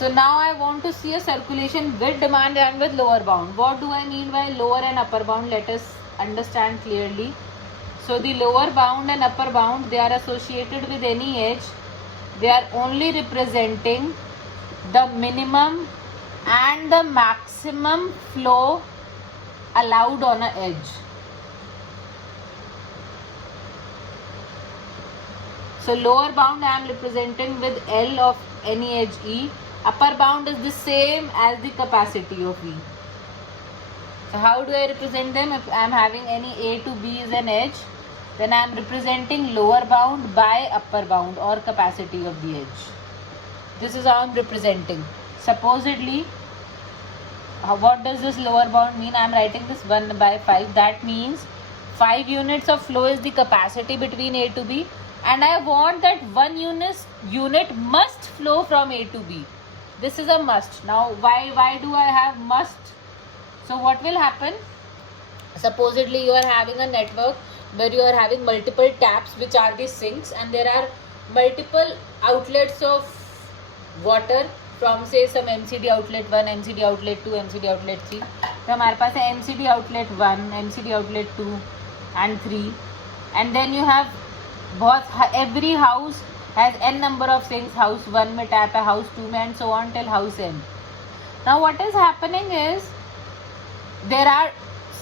So now I want to see a circulation with demand and with lower bound. What do I mean by lower and upper bound? Let us understand clearly. So the lower bound and upper bound, they are associated with any edge. They are only representing the minimum and the maximum flow allowed on an edge. So lower bound I am representing with L of any edge E. Upper bound is the same as the capacity of V. So how do I represent them? If I am having any A to B is an edge, then I am representing lower bound by upper bound or capacity of the edge. This is how I am representing. Supposedly, what does this lower bound mean? I am writing this 1 by 5. That means 5 units of flow is the capacity between A to B, and I want that 1 unit must flow from A to B. This is a must. Now why do I have must? So what will happen? Supposedly you are having a network where you are having multiple taps, which are the sinks, and there are multiple outlets of water from say some MCD outlet 1, MCD outlet 2, MCD outlet 3. तो हमारे पास है MCD outlet 1, MCD outlet 2 and 3, and then you have every house has n number of sinks. House 1 में tap है, house 2 में, and so on till house n. Now what is happening is there are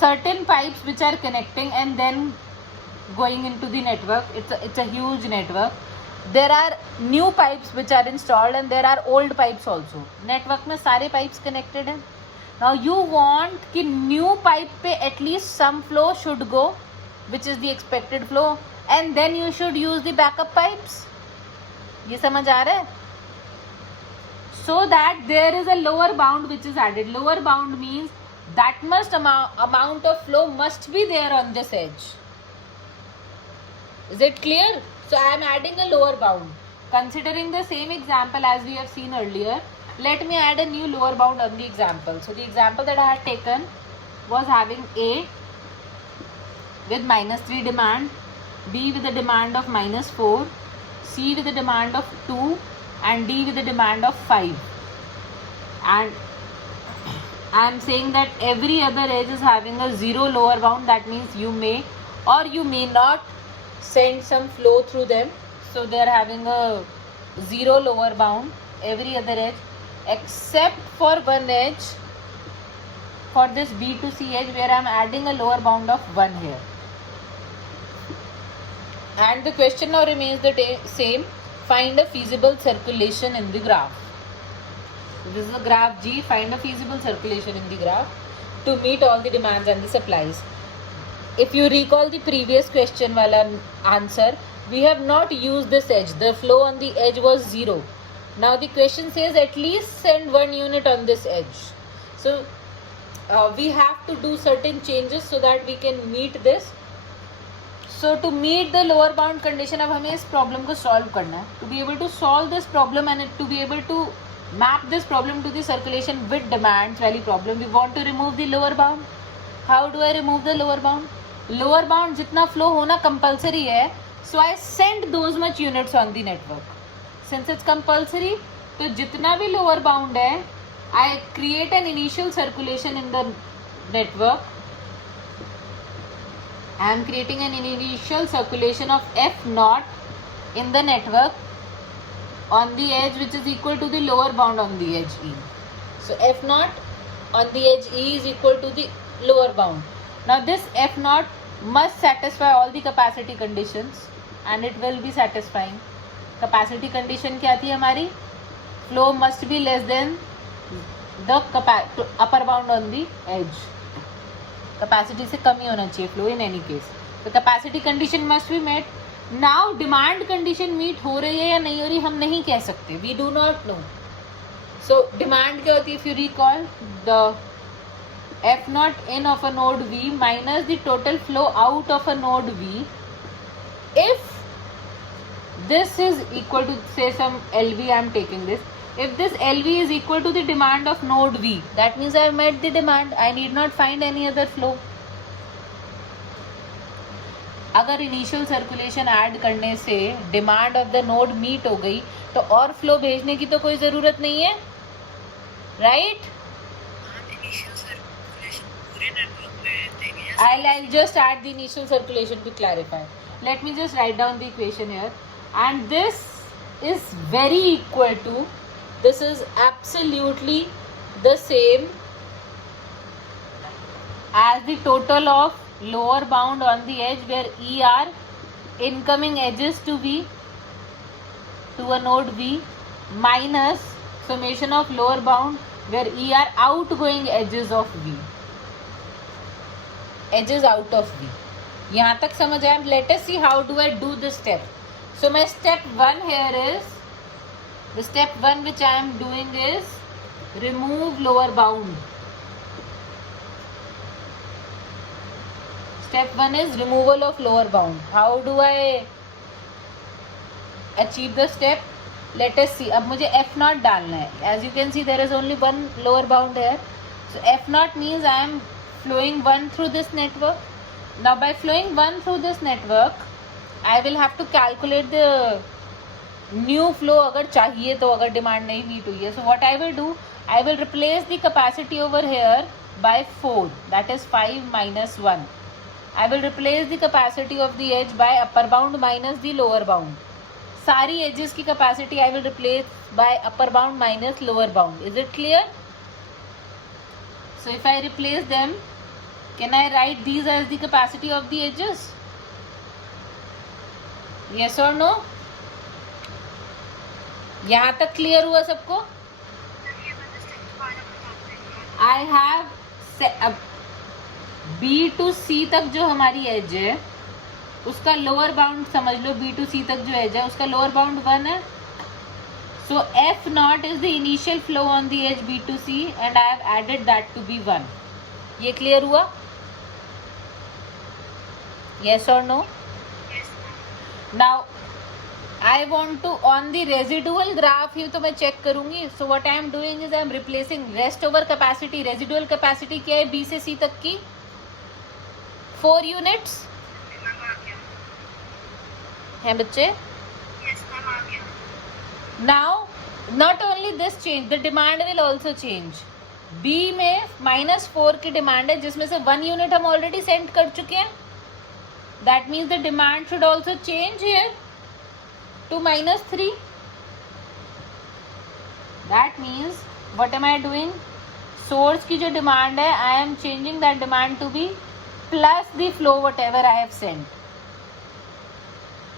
certain pipes which are connecting and then going into the network. It's a huge network. There are new pipes which are installed and there are old pipes also. Network में सारे pipes connected हैं. Now you want कि new pipe पे at least some flow should go, which is the expected flow, and then you should use the backup pipes. ये समझ आ रहा है? So that there is a lower bound which is added. Lower bound means that much amount of flow must be there on this edge. Is it clear? So I am adding a lower bound. Considering the same example as we have seen earlier, let me add a new lower bound on the example. So the example that I had taken was having A with -3 demand, B with a demand of -4, C with a demand of 2, and D with a demand of 5. And I am saying that every other edge is having a 0 lower bound. That means you may or you may not send some flow through them. So they are having a 0 lower bound, every other edge, except for one edge, for this B to C edge, where I am adding a lower bound of 1 here. And the question now remains the same. Find a feasible circulation in the graph. So this is the graph G. Find a feasible circulation in the graph to meet all the demands and the supplies. If you recall the previous question wala answer, we have not used this edge. The flow on the edge was 0. Now the question says at least send 1 unit on this edge. So we have to do certain changes so that we can meet this. So to meet the lower bound condition, अब हमें इस problem को solve करना है. To be able to solve this problem and to be able to map this problem to the circulation with demands वाली problem, we want to remove the lower bound. How do I remove the lower bound? Lower bound जितना flow होना compulsory है, so I send those much units on the network. Since it's compulsory, तो जितना भी lower bound है, I create an initial circulation in the network. I am creating an initial circulation of F0 in the network on the edge which is equal to the lower bound on the edge E. So F0 on the edge E is equal to the lower bound. Now this F0 must satisfy all the capacity conditions and it will be satisfying. Capacity condition क्या थी हमारी? Flow must be less than the upper bound on the edge. Capacity से कम ही होना चाहिए flow in any case. तो capacity condition must be met. Now demand condition meet हो रही है या नहीं हो रही हम नहीं कह सकते. We do not know. So demand क्या होती है? If you recall the F0 in of a node V minus the total flow out of a node V, if this is equal to say some LV, I am taking this. If this LV is equal to the demand of node V, that means I have met the demand. I need not find any other flow. अगर initial circulation add करने से demand of the node meet हो गई तो और flow भेजने की तो कोई ज़रूरत नहीं है. right? I'll just add the initial circulation to clarify. Let me just write down the equation here, and this is very equal to, this is absolutely the same as the total of lower bound on the edge where E are incoming edges to V, to a node V, minus summation of lower bound where E are outgoing edges of V, edges out of V. यहाँ तक समझ आया? Let us see how do I do this step. So my step 1 here is, the step 1 which I am doing is remove lower bound. Step 1 is removal of lower bound. How do I achieve the step? Let us see. अब मुझे F naught डालना है. As you can see, there is only one lower bound here. So F naught means I am flowing 1 through this network. Now by flowing 1 through this network, I will have to calculate the new flow अगर चाहिए तो, अगर demand नहीं meet हुई है. So what I will do, I will replace the capacity over here by 4. That is 5 minus 1. I will replace the capacity of the edge by upper bound minus the lower bound. सारी edges की capacity I will replace by upper bound minus lower bound. Is it clear? So if I replace them, can I write these as the capacity of the edges? Yes or no? यहाँ तक clear हुआ सबको? I have B to C तक जो हमारी as है उसका lower bound समझ लो. B to C तक जो एज है उसका लोअर बाउंड 1 है. सो F naught is the initial flow on the edge B to C and I have added that to be 1. ये क्लियर हुआ? Yes or no? Yes. Now I want to, on the residual graph ही तो मैं check करूंगी. So what I am doing is I am replacing rest over capacity. Residual capacity क्या है B से C तक की? 4 units हैं बच्चे? Yes, ma'am, आ गया. Now not only this change, the demand will also change. B में -4 की डिमांड है जिसमें से 1 यूनिट हम ऑलरेडी सेंड कर चुके हैं. That means the demand should also change here to -3. That means what am I doing? Source की जो डिमांड है I am changing that demand to be plus the flow whatever I have sent.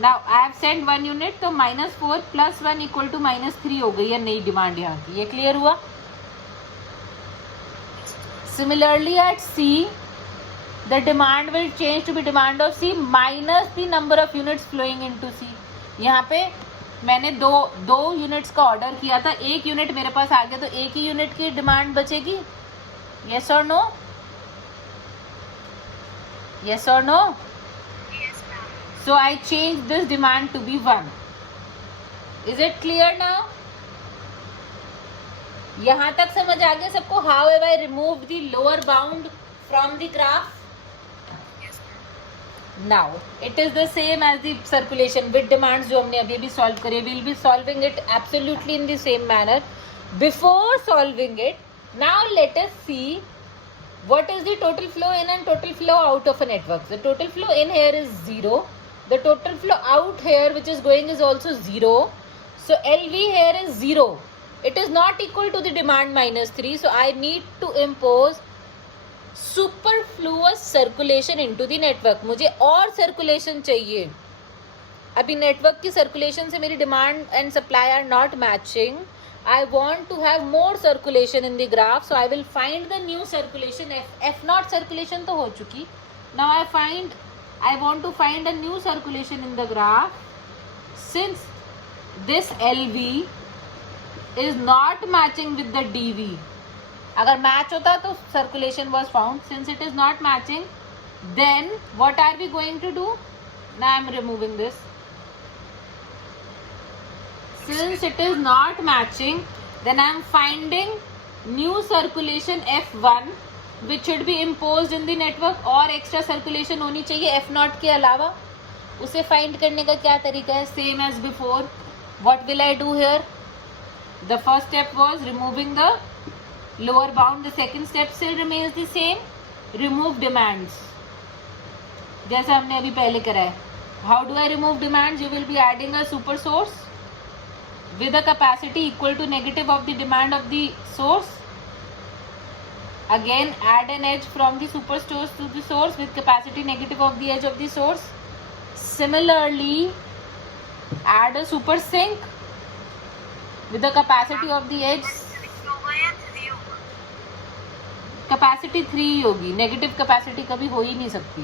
Now I have sent 1 unit तो -4 plus 1 equal to -3 हो गई है नई demand यहाँ की. ये क्लियर हुआ? Similarly at C, the demand will change to be demand of C minus the number of units flowing into C. यहाँ पे मैंने दो यूनिट्स का ऑर्डर किया था, 1 यूनिट मेरे पास आ गया तो 1 ही यूनिट की डिमांड बचेगी. Yes or no? Yes or no? Yes, ma'am. So I change this demand to be 1. Is it clear now? यहाँ तक समझ आ गया सबको? How have I removed the lower bound from the graph? Yes, ma'am. Now it is the same as the circulation with demands जो हमने अभी भी solve करे. We will be solving it absolutely in the same manner. Before solving it, now let us see what is the total flow in and total flow out of a network. The total flow in here is 0. The total flow out here which is going is also 0. So LV here is 0. It is not equal to the demand -3. So I need to impose superfluous circulation into the network. मुझे और circulation चाहिए. अभी network की circulation से मेरी demand and supply are not matching. I want to have more circulation in the graph. So I will find the new circulation. F naught circulation तो हो चुकी. Now I want to find a new circulation in the graph. Since this LV is not matching with the DV. अगर match होता तो circulation was found. Since it is not matching, then what are we going to do? Now I am removing this. Since it is not matching, then I am finding new circulation F1 which should be imposed in the network. और extra circulation होनी चाहिए F naught के अलावा. उसे find करने का क्या तरीका है? Same as before. What will I do here? The first step was removing the lower bound, the second step still remains the same. Remove demands, जैसा हमने अभी पहले करा है. How do I remove demands? You will be adding a super source with a capacity equal to negative of the demand of the source. Again, add an edge from the super source to the source with capacity negative of the edge of the source. Similarly, add a super sink with the capacity of the edge. Capacity 3 होगी, negative capacity कभी हो ही नहीं सकती.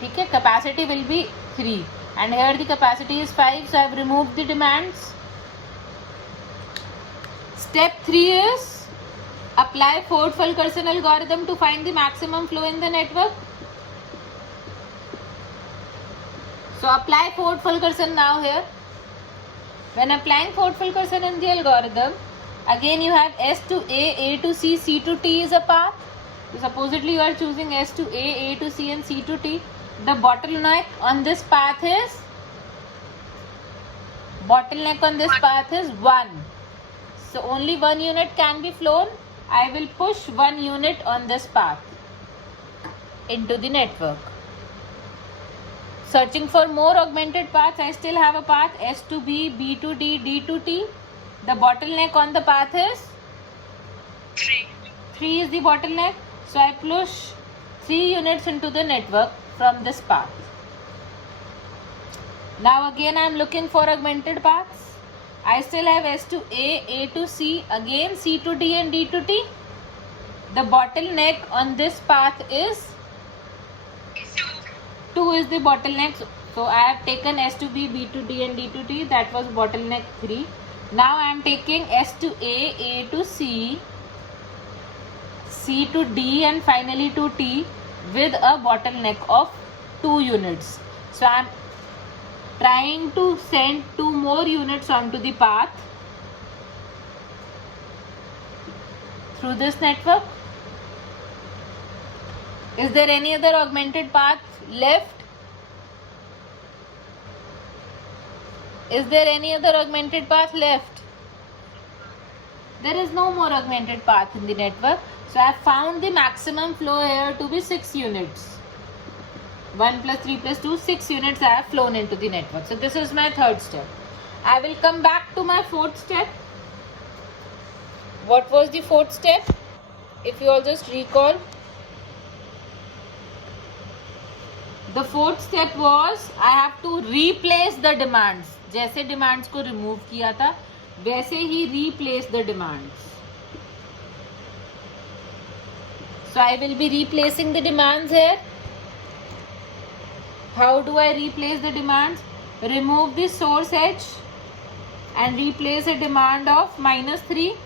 ठीक है, capacity will be 3 and here the capacity is 5, so I have removed the demands. Step 3 is apply Ford-Fulkerson algorithm to find the maximum flow in the network. So apply Ford-Fulkerson now here. When applying Ford-Fulkerson in the algorithm, again you have S to A to C, C to T is a path. So supposedly you are choosing S to A to C and C to T. The bottleneck on this path is 1. So only 1 unit can be flown. I will push 1 unit on this path into the network. Searching for more augmented paths, I still have a path S to B, B to D, D to T. The bottleneck on the path is 3. 3 is the bottleneck. So I push 3 units into the network from this path. Now again I am looking for augmented paths. I still have S to A to C, again C to D and D to T. The bottleneck on this path is 2 is the bottleneck. So I have taken S to B, B to D and D to T. That was bottleneck 3. Now I am taking S to A to C, C to D and finally to T with a bottleneck of 2 units. So I am trying to send 2 more units onto the path through this network. Is there any other augmented path left? Is there any other augmented path left? There is no more augmented path in the network. So I have found the maximum flow here to be 6 units. 1 plus 3 plus 2, 6 units I have flown into the network. So this is my third step. I will come back to my fourth step. What was the fourth step? If you all just recall. The fourth step was I have to replace the demands. जैसे demands को remove किया था वैसे ही replace the demands. So I will be replacing the demands here. How do I replace the demands? Remove the source edge and replace a demand of -3.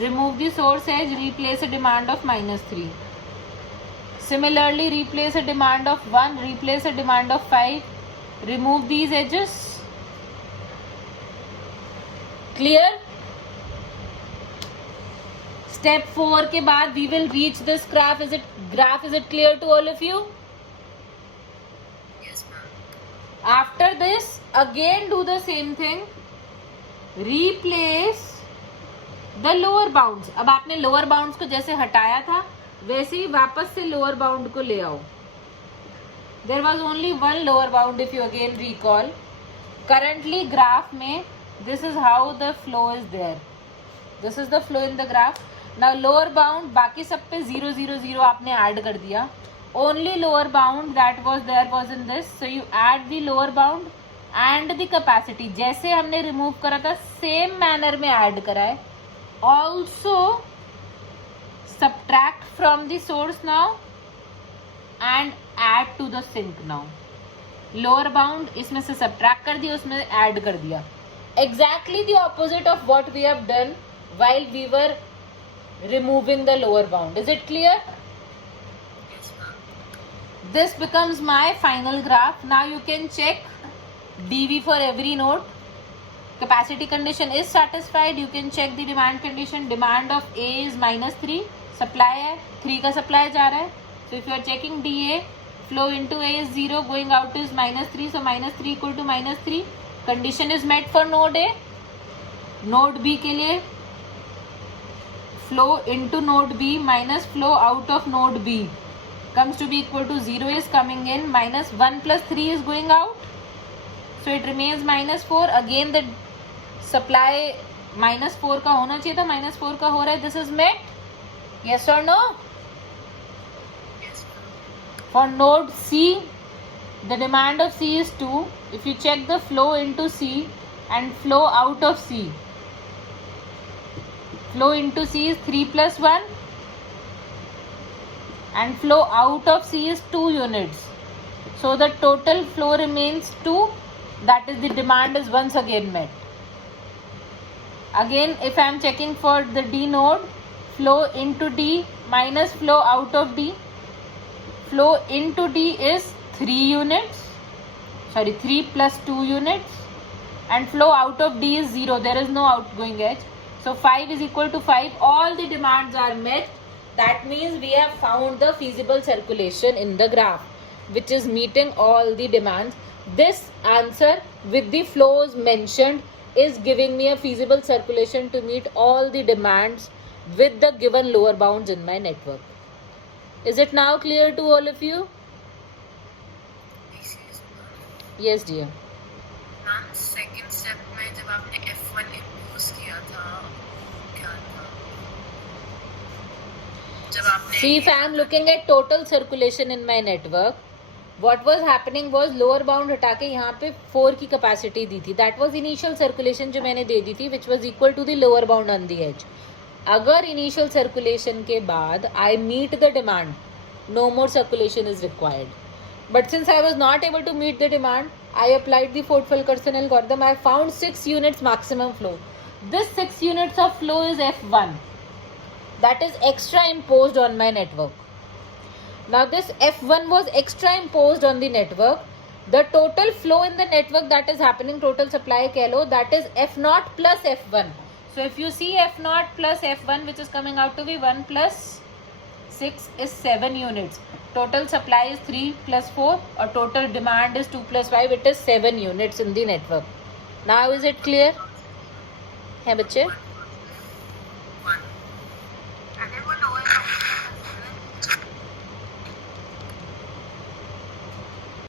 Remove the source edge, replace a demand of -3. Similarly, replace a demand of 1, replace a demand of 5. Remove these edges. Clear? Step 4 के बाद we will reach this graph. Is it clear to all of you? Yes, ma'am. After this, again do the same thing. Replace the lower bounds. अब आपने lower bounds को जैसे हटाया था वैसे ही वापस से lower bound को ले आओ. There was only one lower bound if you again recall. Currently graph में this is how the flow is there. This is the flow in the graph. Now lower bound बाकी सब पे 0 0 0 आपने add कर दिया. Only lower bound that was there was in this. So you add the lower bound and the capacity. जैसे हमने remove करा था same manner में add करा है. Also subtract from the source now and add to the sink now. Lower bound इसमें से subtract कर दिया, उसमें add कर दिया. Exactly the opposite of what we have done while we were removing the lower bound. Is it clear? Yes, ma'am. This becomes my final graph. Now you can check dV for every node. Capacity condition is satisfied. You can check the demand condition. Demand of A is -3. Supply है 3 का supply जा रहा है. So if you are checking dA, flow into A is 0, going out is -3. So -3 equal to -3. Condition is met for node A. Node B के लिए flow into node B minus flow out of node B comes to be equal to 0 is coming in, minus 1 plus 3 is going out. So it remains minus 4. Again the supply minus 4 का होना चाहिए था, minus 4 का हो रहा है. This is met. Yes or no? Yes, ma'am. For node C, the demand of C is 2. If you check the flow into C and flow out of C, flow into C is 3 plus 1 and flow out of C is 2 units. So the total flow remains 2. That is, the demand is once again met. Again, if I am checking for the D node, flow into D minus flow out of D. Flow into D is 3 units. Sorry, 3 plus 2 units. And flow out of D is 0. There is no outgoing edge. So 5 is equal to 5. All the demands are met. That means we have found the feasible circulation in the graph, which is meeting all the demands. This answer with the flows mentioned is giving me a feasible circulation to meet all the demands with the given lower bounds in my network. Is it now clear to all of you? Yes, ma'am. Yes, dear. Ma'am second step में जब आपने F1 impose किया था वो क्या था? जब आपने See, if I am looking at total circulation in my network, what was happening was lower bound हटा के यहाँ पे 4 की capacity दी थी. That was initial circulation जो मैंने दे दी थी, which was equal to the lower bound on the edge. अगर initial circulation के बाद I meet the demand, no more circulation is required. But since I was not able to meet the demand, I applied the Ford-Fulkerson algorithm. I found 6 units maximum flow. This 6 units of flow is F1. That is extra imposed on my network. Now this F1 was extra imposed on the network. The total flow in the network that is happening, total supply कह लो, that is F0 plus F1. So if you see F0 plus F1, which is coming out to be 1 plus 6 is 7 units. Total supply is 3 plus 4 or total demand is 2 plus 5. It is 7 units in the network. Now is it clear? है बच्चे? One अगर वो lower